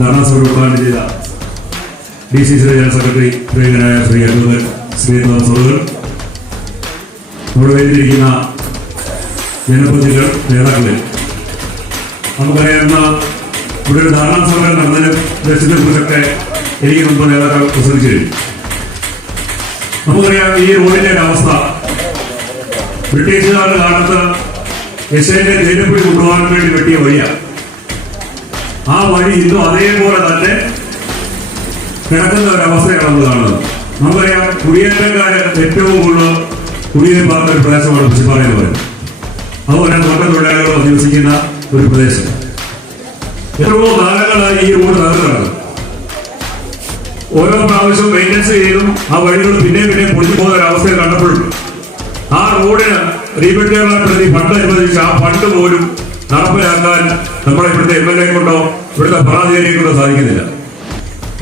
ഉദ്ഘാടനം ചെയ്ത D C C general secretary പ്രിയങ്കനായ Shri advocate Sridhar സുഹൃകൾ ഇവിടെ വേദിയിരിക്കുന്ന ജനപ്രതിനിധികൾ നേതാക്കളെ. നമുക്കറിയാവുന്ന ഇവിടെ ഒരു ധാരണ സമരം നടന്നതിന് ലക്ഷ്യത്തെ കുറിച്ചൊക്കെ എനിക്ക് മുമ്പ് നേതാക്കൾ പ്രസംഗിച്ചു കഴിഞ്ഞു. നമുക്കറിയാം ഈ റോഡിന്റെ ഒരു അവസ്ഥ. ബ്രിട്ടീഷുകാരുടെ കാലത്ത് എസ്ഐന്റെ തേനപ്പുഴി കൊണ്ടുപോകാൻ വേണ്ടി വെട്ടിയ വഴിയാണ്. ആ വഴി ഇന്നും അതേപോലെ തന്നെ കിടക്കുന്ന ഒരവസ്ഥയാണ് നമ്മൾ കാണുന്നത് നമുക്കറിയാം കുടിയേറ്റക്കാര് ഏറ്റവും കൂടുതൽ കുടിയേറ്റ ഒരു പ്രദേശമാണ് പുച്ചിപ്പാറ എന്ന് പറയുന്നത് അതുപോലെ തോട്ടം തൊഴിലാളികൾ അധിവസിക്കുന്ന ഒരു പ്രദേശം. എത്രയോ കാലങ്ങളായി ഈ റോഡ് തകർക്കാണ് ഓരോ പ്രാവശ്യവും മെയിന്റനൻസ് ചെയ്തും ആ വഴികൾ പിന്നെ പിന്നെ പൊളിഞ്ഞു പോകുന്ന ഒരു അവസ്ഥയെ കണ്ടപ്പോഴും ആ റോഡിന് റീബിൽഡ് ചെയ്യാനുള്ള പ്രതി ഫണ്ട് അനുവദിച്ച് ആ ഫണ്ട് പോലും നടപ്പിലാക്കാൻ നമ്മുടെ ഇവിടുത്തെ എം എൽ എ കൊണ്ടോ ഇവിടുത്തെ ഭരണാധികാരിയെ സാധിക്കുന്നില്ല.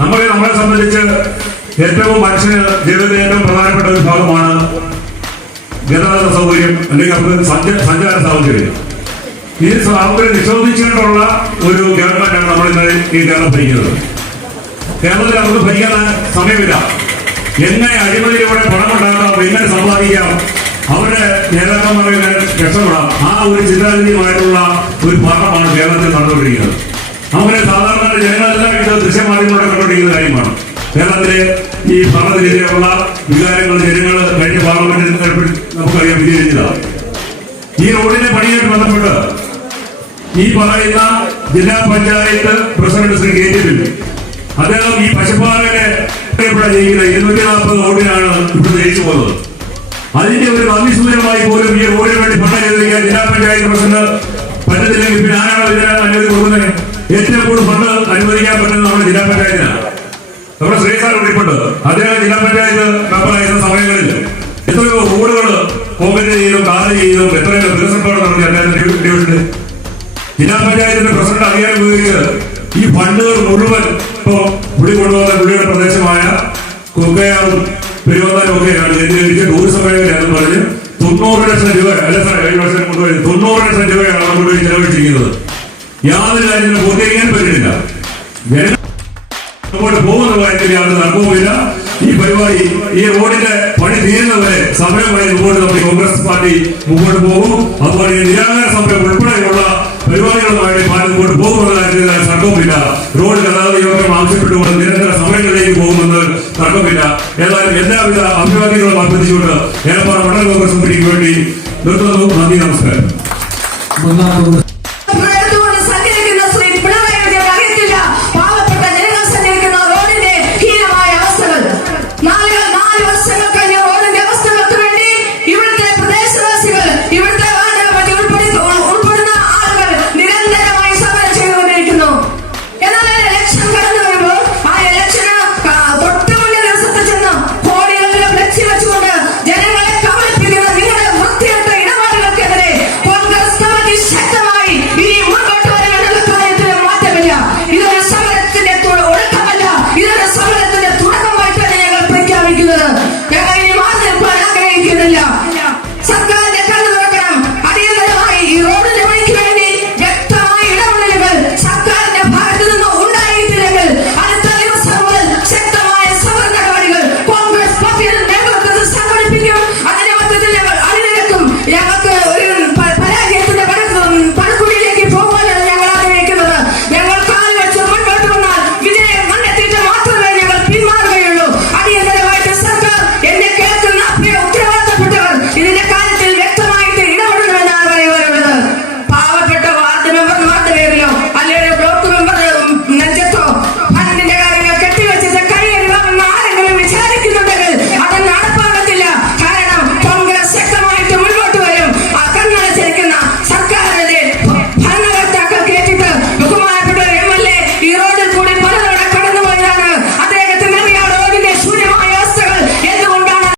നമ്മളെ നമ്മളെ സംബന്ധിച്ച് ഏറ്റവും മനുഷ്യന് ജീവിതത്തിലെ ഏറ്റവും പ്രധാനപ്പെട്ട ഒരു ഭാഗമാണ് ഗതാഗത സൗകര്യം അല്ലെങ്കിൽ നമുക്ക് സഞ്ച- സഞ്ചാര സൗകര്യം ഈ സൗകര്യം നിഷേധിച്ചുകൊണ്ടുള്ള ഒരു ഗവൺമെന്റാണ് നമ്മൾ ഇന്ന് ഈ കേരളം ഭരിക്കുന്നത്. കേരളത്തിൽ നമുക്ക് ഭരിക്കാൻ സമയമില്ല. എങ്ങനെ അഴിമതിയിലൂടെ പണം ഉണ്ടാക്കാം എങ്ങനെ സമ്പാദിക്കാം അവരുടെ നേതാക്കന്മാരെ രക്ഷപ്പെടാം ആ ഒരു ചിന്താഗതിയുമായിട്ടുള്ള ഒരു ഭാഗമാണ് കേരളത്തിൽ നടന്നുകൊണ്ടിരിക്കുന്നത്. നമ്മുടെ സാധാരണ ജനങ്ങളെല്ലാം ഇത് ദൃശ്യമാധ്യമങ്ങളോടെ കണ്ടുപിടിക്കുന്ന കാര്യമാണ്. കേരളത്തിലെ ഈ ഭരണത്തിനെതിരെയുള്ള വികാരങ്ങൾ ജനങ്ങൾ കഴിഞ്ഞ പാർലമെന്റിൽ നമുക്കറിയാം വിജയിച്ചതാണ് ഈ റോഡിന്റെ പണിയായിട്ട് ബന്ധപ്പെട്ട് ഈ പറയുന്ന ജില്ലാ panchayat president Shri K T bill അദ്ദേഹം ഈ പശുപാലകരെ ജയിക്കുന്ന ഇരുന്നൂറ്റി നാൽപ്പത് റോഡിനാണ് ഇവിടെ ജയിച്ചു പോകുന്നത്. അതിന്റെ ഒരു നന്ദിസൂചനമായി പോലും ഈ റോഡിന് വേണ്ടി ഫണ്ട് അനുവദിക്കാൻ ജില്ലാ പഞ്ചായത്ത് പ്രസിഡന്റ് പറ്റത്തില്ലെങ്കിൽ പിന്നെ ആരാണ് ഇതിനാണ് അനുമതി ജില്ലാ പഞ്ചായത്തിനാണ് നമ്മുടെ ശ്രീസാർ ഉൾപ്പെട്ട് അദ്ദേഹം ജില്ലാ പഞ്ചായത്ത് മെമ്പറായിരുന്ന സമയങ്ങളിൽ എത്രയോ റോഡുകൾ കോൺക്രീറ്റ് ചെയ്തും കാറ് ചെയ്തും എത്രയോ വികസന പ്രവർത്തനം നടത്തി അദ്ദേഹത്തിന്റെ ഡിവിഷനിൽ ജില്ലാ പഞ്ചായത്തിന്റെ പ്രസിഡന്റ് അധികാരം ഉപയോഗിച്ച് ഈ ഫണ്ടുകൾ മുഴുവൻ ഇപ്പോ പുളി കൊണ്ടുവന്ന പുള്ളിയുടെ പ്രദേശമായ കൊക്കയാറും പെരുവന്നാലും ഒക്കെയാണ്. കേന്ദ്രീകരിച്ച് ടൂറിസം മേഖലയാണെന്ന് പറഞ്ഞ് തൊണ്ണൂറ് ലക്ഷം രൂപ അല്ല സാർ ഏഴ് വർഷം കൊണ്ടുപോയി. തൊണ്ണൂറ് ലക്ഷം രൂപയാണ് കൊണ്ടുപോയി ചെലവഴിച്ചിരിക്കുന്നത്. യാതൊരു കാര്യത്തിനും പൂർത്തീകരിക്കാൻ പറ്റുന്നില്ല. ജനങ്ങൾ അങ്ങോട്ട് പോകുന്ന കാര്യത്തിൽ യാതൊരു തർക്കവുമില്ല ഈ പരിപാടി ഈ റോഡിന്റെ പണി തീരുന്നവരെ സമരമായി മുമ്പോട്ട് നമ്മുടെ കോൺഗ്രസ് പാർട്ടി മുമ്പോട്ട് പോകും. അതുപോലെ നിരാകാര സമരം ഉൾപ്പെടെയുള്ള പരിപാടികളുമായിട്ട് പാർട്ടി മുമ്പോട്ട് പോകുമെന്ന കാര്യത്തിൽ റോഡ് ഗതാഗത യോഗം ആവശ്യപ്പെട്ടുകൊണ്ട് നിരന്തര സമരങ്ങളിലേക്ക് പോകുമെന്ന് തർക്കമില്ല. ഏതായാലും എല്ലാവിധ അഭിവാദ്യങ്ങളും അഭ്യർത്ഥിച്ചുകൊണ്ട് ഏർപ്പാട് മണ്ഡല കോൺഗ്രസ് കമ്മിറ്റിക്ക് വേണ്ടി നിർത്തുന്നു. നന്ദി നമസ്കാരം. he was